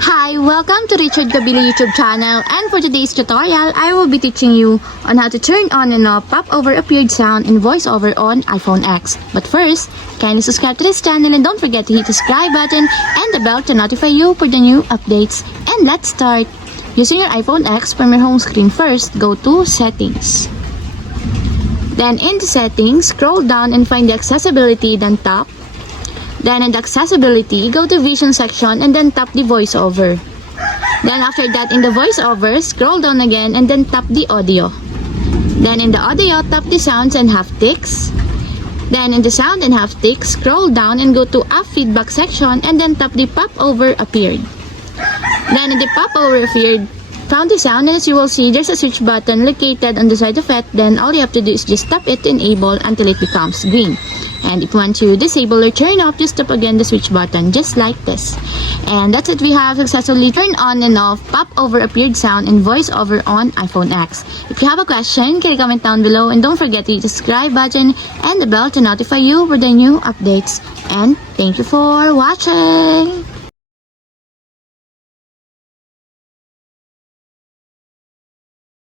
Hi, welcome to Richard Gabili YouTube channel, and for today's tutorial, I will be teaching you on how to turn on and off pop-over appeared sound in voiceover on iPhone X. But first, kindly subscribe to this channel and don't forget to hit the subscribe button and the bell to notify you for the new updates. And let's start. Using your iPhone X, from your home screen first, go to Settings. Then in the Settings, scroll down and find the Accessibility, then tap. Then in the Accessibility, go to Vision section and then tap the voiceover. Then after that, in the voiceover, scroll down again and then tap the audio. Then in the audio, tap the sounds and haptics. Then in the sound and haptics, scroll down and go to App Feedback section and then tap the pop-over appeared. Then in the pop-over appeared, found the sound, and as you will see, there's a switch button located on the side of it. Then all you have to do is just tap it to enable until it becomes green. And if you want to disable or turn off, just tap again the switch button, just like this. And that's it, we have successfully turned on and off pop-over appeared sound in voiceover on iPhone X. If you have a question, can you comment down below, and don't forget to hit the subscribe button and the bell to notify you for the new updates. And thank you for watching!